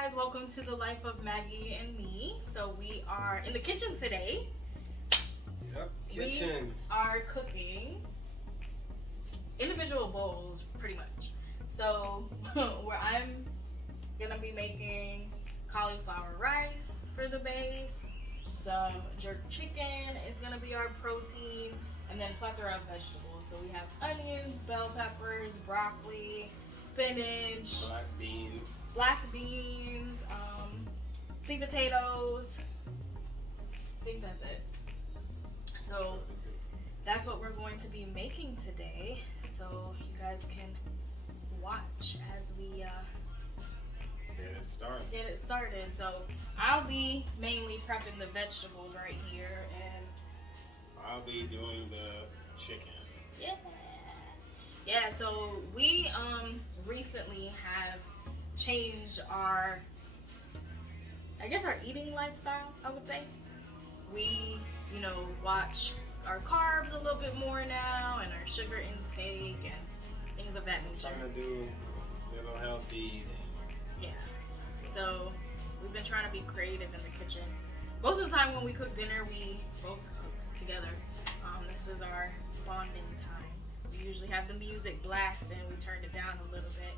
guys, welcome to the life of Maggie and me. So we are in the kitchen today. Yep, kitchen. We are cooking individual bowls pretty much. So where I'm gonna be making cauliflower rice for the base, some jerk chicken is gonna be our protein, and then plethora of vegetables. So we have onions, bell peppers, broccoli, spinach, black beans, sweet potatoes. I think that's it. So that's what we're going to be making today. So you guys can watch as we get it started. So I'll be mainly prepping the vegetables right here, and I'll be doing the chicken. Yeah, so we recently have changed our eating lifestyle, I would say. We, watch our carbs a little bit more now, and our sugar intake and things of that nature. Trying to do a little healthy. Yeah. So we've been trying to be creative in the kitchen. Most of the time when we cook dinner, we both cook together. This is our bonding time. We usually have the music blasting. We turned it down a little bit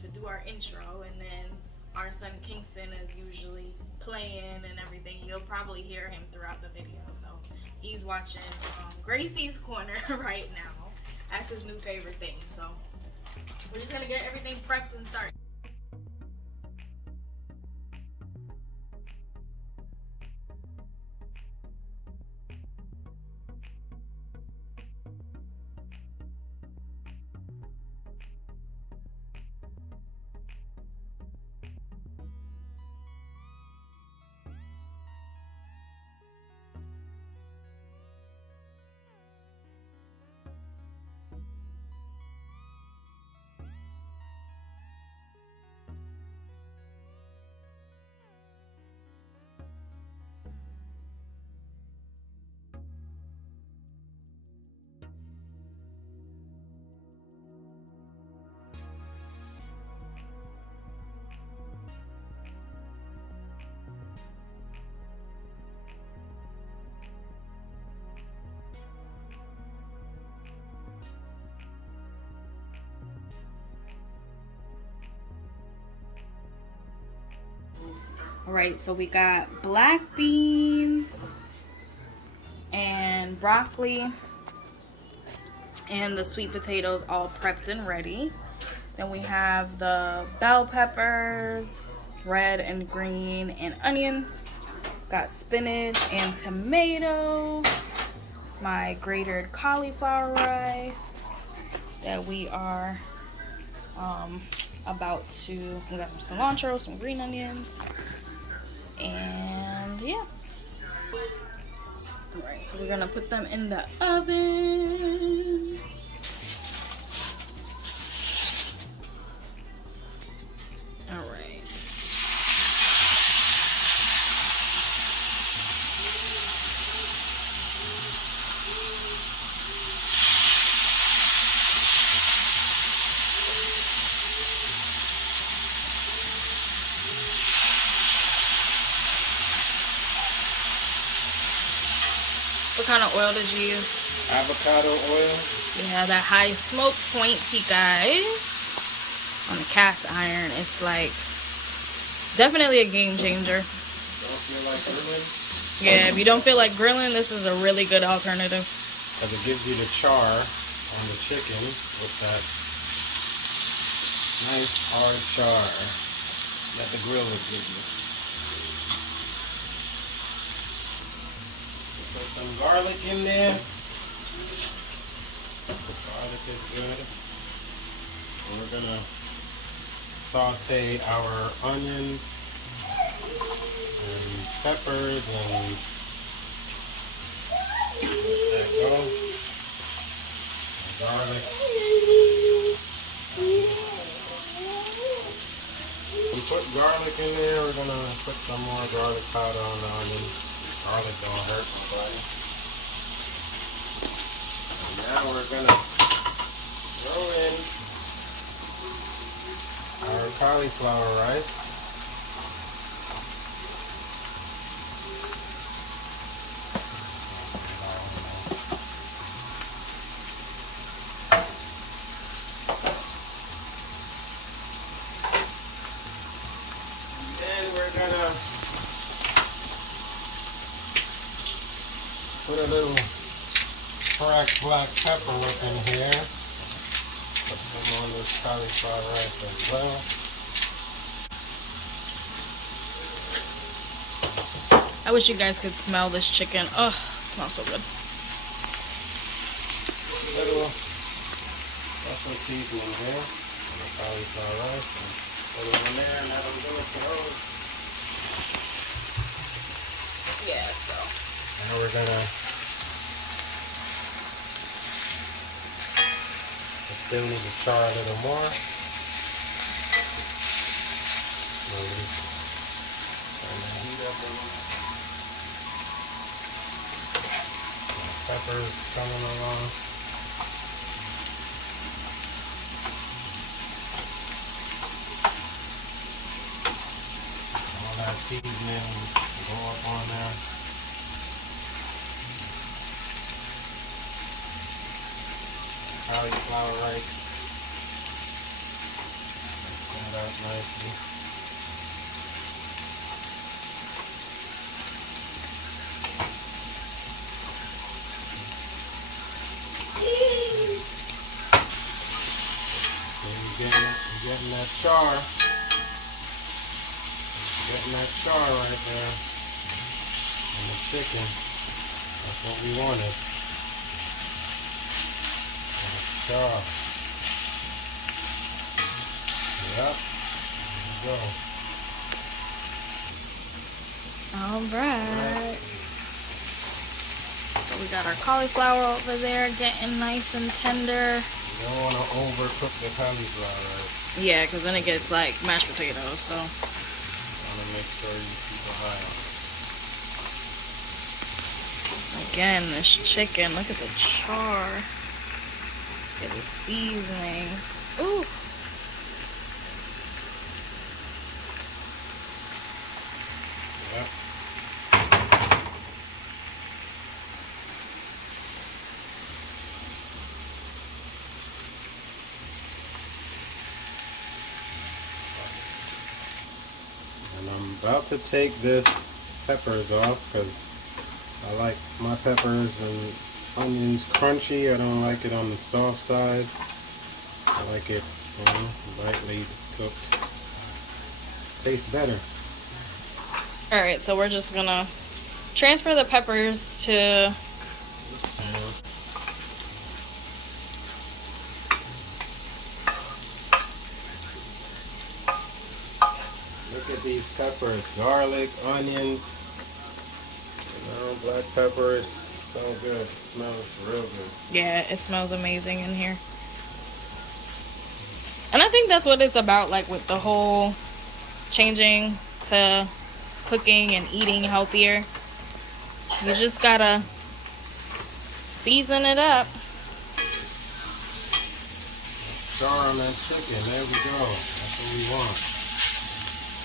to do our intro, and then our son Kingston is usually playing and everything. You'll probably hear him throughout the video. So he's watching Gracie's Corner right now. That's his new favorite thing. So we're just gonna get everything prepped and start. All right, so we got black beans and broccoli and the sweet potatoes all prepped and ready. Then we have the bell peppers, red and green, and onions. Got spinach and tomato. It's my grated cauliflower rice that we are about to, we got some cilantro, some green onions. And yeah. All right, so we're gonna put them in the oven. All right. What kind of oil did you use? Avocado oil. Yeah, that high smoke point, you guys. On the cast iron, it's like definitely a game changer. Don't feel like grilling? Yeah, if you don't feel like grilling, this is a really good alternative. Because it gives you the char on the chicken with that nice hard char that the grill would give you. Put some garlic in there. Garlic is good. And we're gonna saute our onions and peppers and let that go. And garlic. We put garlic in there. We're gonna put some more garlic powder on the onions. Garlic don't hurt nobody. And now we're gonna throw in our cauliflower rice. a little cracked black pepper up in here. Put some on this cauliflower rice as well. I wish you guys could smell this chicken. Oh, it smells so good. Little special seasoning here on the cauliflower rice. Put it on there and let them do it for those. Yeah, so. Now we're gonna still need to char a little more. Turn the heat up a little. Peppers coming along. All that seasoning will go up on there. Cauliflower rice. Mix that up nicely. You're getting that char. Getting that char right there. And the chicken. That's what we wanted. Char. Yep. There you go. Alright. So we got our cauliflower over there getting nice and tender. You don't want to overcook the cauliflower, right? Yeah, because then it gets like mashed potatoes, so. You want to make sure you keep an eye on it. Again, this chicken, look at the char. Look at the seasoning. Ooh. Yep. And I'm about to take this peppers off because I like my peppers and onions crunchy. I don't like it on the soft side. I like it lightly cooked. Tastes better. Alright, so we're just gonna transfer the peppers to Look at these peppers, garlic, onions, black peppers. So good. It smells real good. yeah, it smells amazing in here. And I think that's what it's about, like with the whole changing to cooking and eating healthier. You just gotta season it up. Char on that chicken. There we go. That's what we want.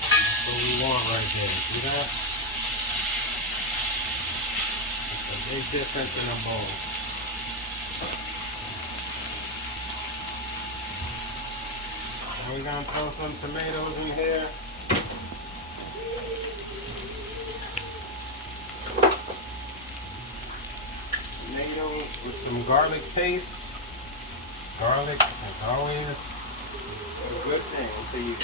That's what we want right there. See that? It's a big difference in a bowl. And we're gonna throw some tomatoes in here. Tomatoes with some garlic paste. Garlic is always a good thing until you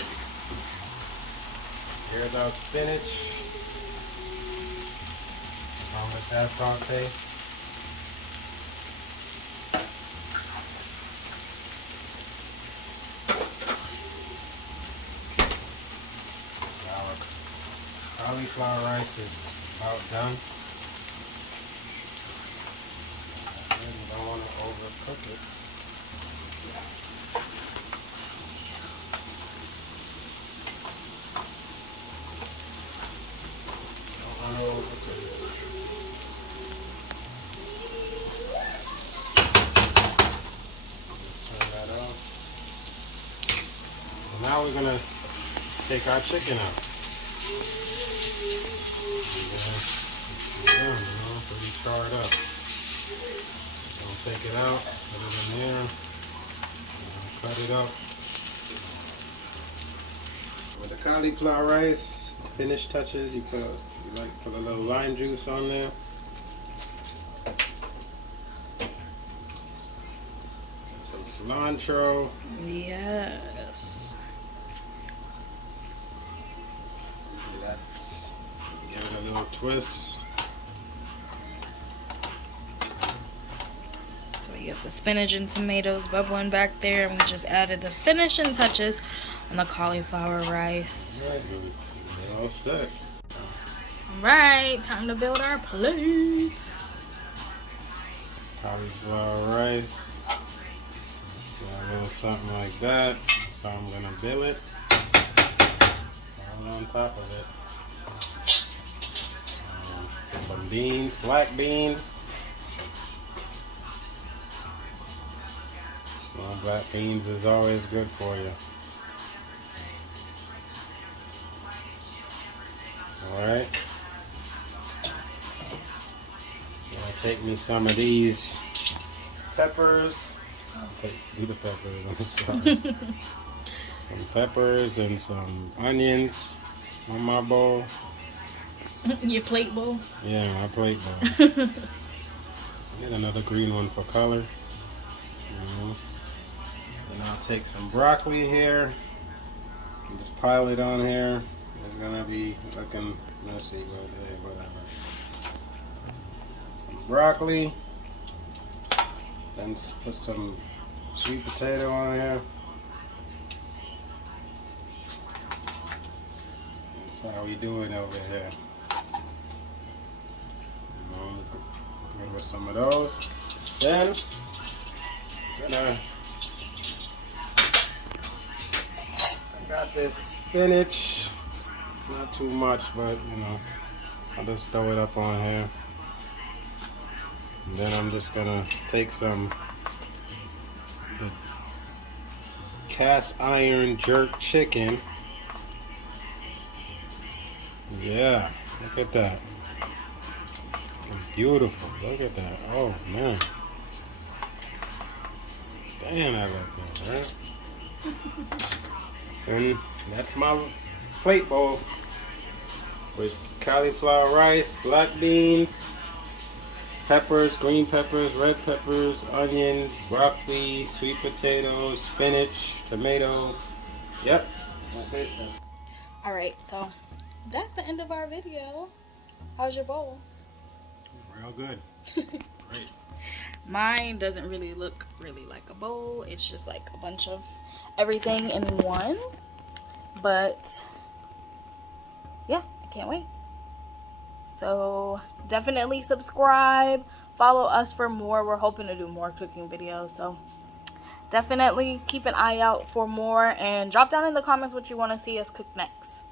here's our spinach. I'll let that saute. Our cauliflower rice is about done. You don't want to overcook it. Don't want to overcook it. Just turn that off. And now we're gonna take our chicken out. Pretty charred up. Don't take it out, put it in there, cut it up. With the cauliflower rice, finished touches, you put a little lime juice on there. cilantro. Yes. Let's give it a little twist. So we get the spinach and tomatoes bubbling back there, and we just added the finishing touches on the cauliflower rice. All right, we're all set. Alright, time to build our plate. Cauliflower rice. Got a little something like that. So I'm gonna bill it all on top of it. Some beans, black beans. Well, black beans is always good for you. Alright. I'll take me some of these peppers. Do the peppers, I'm sorry. Some peppers and some onions on my bowl. Your plate bowl? Yeah, my plate bowl. Get another green one for color. And I'll take some broccoli here and just pile it on here. It's gonna be looking messy, but hey, whatever. Some broccoli. Then put some sweet potato on here. That's how we do it over here. Good with some of those. Then I got this spinach. Not too much, but you know, I'll just throw it up on here. And then I'm just gonna take some the cast iron jerk chicken. Yeah, look at that. Beautiful. Look at that. Oh man. Damn, I like that, right? And that's my plate bowl with cauliflower rice, black beans, peppers, green peppers, red peppers, onions, broccoli, sweet potatoes, spinach, tomato. Yep. Alright, so that's the end of our video. How's your bowl? Real good. Great. Mine doesn't really look like a bowl. It's just like a bunch of everything in one. But yeah, I can't wait. So definitely subscribe. Follow us for more. We're hoping to do more cooking videos. So definitely keep an eye out for more. And drop down in the comments what you want to see us cook next.